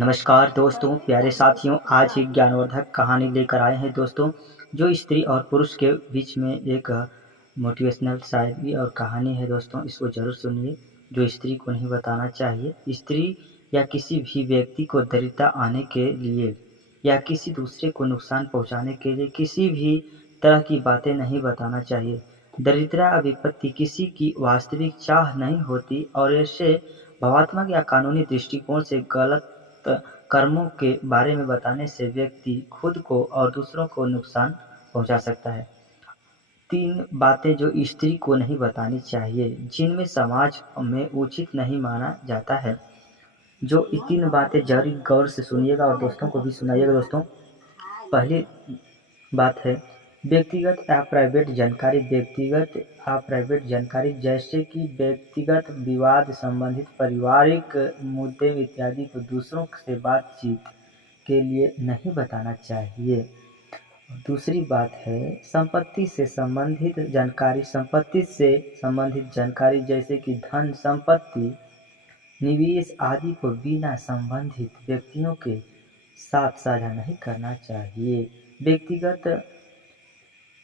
नमस्कार दोस्तों, प्यारे साथियों। आज एक ज्ञानवर्धक कहानी लेकर आए हैं दोस्तों, जो स्त्री और पुरुष के बीच में एक मोटिवेशनल शायरी और कहानी है दोस्तों। इसको ज़रूर सुनिए, जो स्त्री को नहीं बताना चाहिए। स्त्री या किसी भी व्यक्ति को दरिद्रता आने के लिए या किसी दूसरे को नुकसान पहुंचाने के लिए किसी भी तरह की बातें नहीं बताना चाहिए। दरिद्रता विपत्ति किसी की वास्तविक चाह नहीं होती और ऐसे भावात्मक या कानूनी दृष्टिकोण से गलत कर्मों के बारे में बताने से व्यक्ति खुद को और दूसरों को नुकसान पहुंचा सकता है। 3 बातें जो स्त्री को नहीं बतानी चाहिए, जिनमें समाज में उचित नहीं माना जाता है। जो ये 3 बातें ज़रूर गौर से सुनिएगा और दोस्तों को भी सुनाइएगा दोस्तों। पहली बात है व्यक्तिगत या प्राइवेट जानकारी। व्यक्तिगत या प्राइवेट जानकारी जैसे कि व्यक्तिगत विवाद संबंधित पारिवारिक मुद्दे इत्यादि को दूसरों से बातचीत के लिए नहीं बताना चाहिए। दूसरी बात है संपत्ति से संबंधित जानकारी। संपत्ति से संबंधित जानकारी जैसे कि धन संपत्ति, निवेश आदि को बिना संबंधित व्यक्तियों के साथ साझा नहीं करना चाहिए। व्यक्तिगत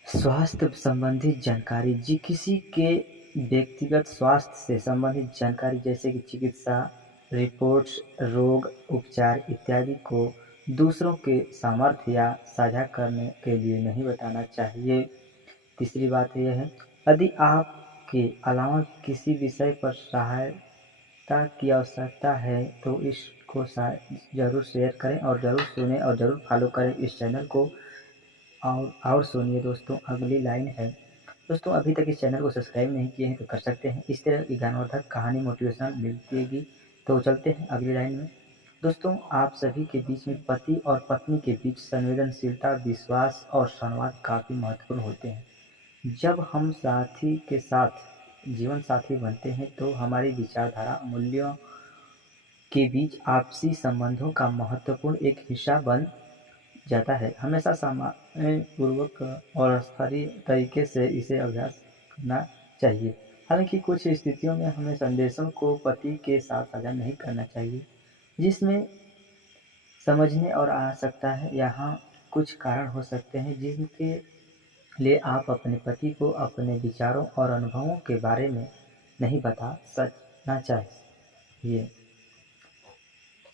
स्वास्थ्य संबंधित जानकारी। जी किसी के व्यक्तिगत स्वास्थ्य से संबंधित जानकारी जैसे कि चिकित्सा रिपोर्ट्स, रोग उपचार इत्यादि को दूसरों के सामर्थ्य या साझा करने के लिए नहीं बताना चाहिए। तीसरी बात यह है यदि आपके अलावा किसी विषय पर सहायता की आवश्यकता है तो इसको ज़रूर शेयर करें और ज़रूर सुनें और ज़रूर फॉलो करें इस चैनल को। और सुनिए दोस्तों, अगली लाइन है दोस्तों, अभी तक इस चैनल को सब्सक्राइब नहीं किए हैं तो कर सकते हैं। इस तरह की ज्ञानवर्धक कहानी मोटिवेशनल मिलती तो चलते हैं अगली लाइन में। दोस्तों, आप सभी के बीच में पति और पत्नी के बीच संवेदनशीलता, विश्वास और संवाद काफ़ी महत्वपूर्ण होते हैं। जब हम साथी के साथ जीवन साथी बनते हैं तो हमारी विचारधारा, मूल्यों के बीच आपसी संबंधों का महत्वपूर्ण एक हिस्सा बन जाता है। हमेशा सामंजस्यपूर्वक और स्तरीय तरीके से इसे अभ्यास करना चाहिए। हालांकि कुछ स्थितियों में हमें संदेशों को पति के साथ साझा नहीं करना चाहिए, जिसमें समझने और आ सकता है। यहाँ कुछ कारण हो सकते हैं जिनके लिए आप अपने पति को अपने विचारों और अनुभवों के बारे में नहीं बता सकना चाहिए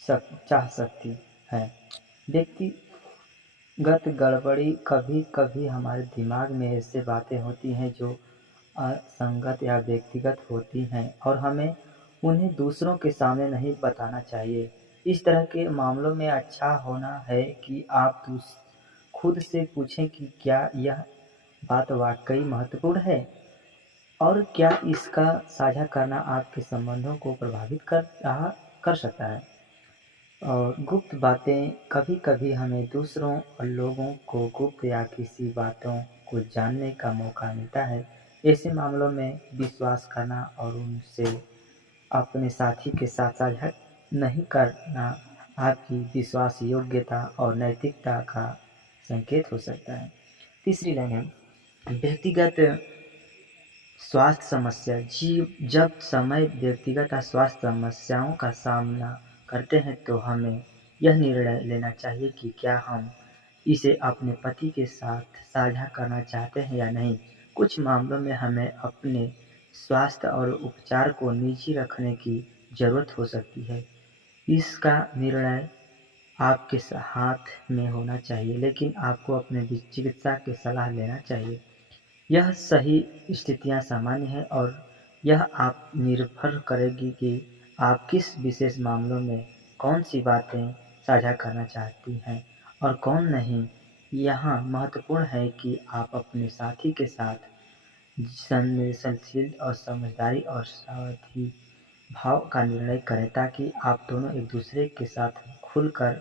चाह सकती है। व्यक्तिगत गड़बड़ी। कभी कभी हमारे दिमाग में ऐसे बातें होती हैं जो असंगत या व्यक्तिगत होती हैं और हमें उन्हें दूसरों के सामने नहीं बताना चाहिए। इस तरह के मामलों में अच्छा होना है कि आप खुद से पूछें कि क्या यह बात वाकई महत्वपूर्ण है और क्या इसका साझा करना आपके संबंधों को प्रभावित कर सकता है। और गुप्त बातें। कभी कभी हमें दूसरों और लोगों को गुप्त या किसी बातों को जानने का मौका मिलता है। ऐसे मामलों में विश्वास करना और उनसे अपने साथी के साथ साझा नहीं करना आपकी विश्वास योग्यता और नैतिकता का संकेत हो सकता है। तीसरी लाइन है व्यक्तिगत स्वास्थ्य समस्या। जब समय व्यक्तिगत स्वास्थ्य समस्याओं का सामना करते हैं तो हमें यह निर्णय लेना चाहिए कि क्या हम इसे अपने पति के साथ साझा करना चाहते हैं या नहीं। कुछ मामलों में हमें अपने स्वास्थ्य और उपचार को निजी रखने की ज़रूरत हो सकती है। इसका निर्णय आपके हाथ में होना चाहिए, लेकिन आपको अपने चिकित्सा की सलाह लेना चाहिए। यह सही स्थितियाँ सामान्य हैं और यह आप निर्भर करेगी कि आप किस विशेष मामलों में कौन-सी बातें साझा करना चाहती हैं और कौन नहीं। यहाँ महत्वपूर्ण है कि आप अपने साथी के साथ संवेदनशील और समझदारी और सावधि भाव का निर्णय करें ताकि आप दोनों एक दूसरे के साथ खुलकर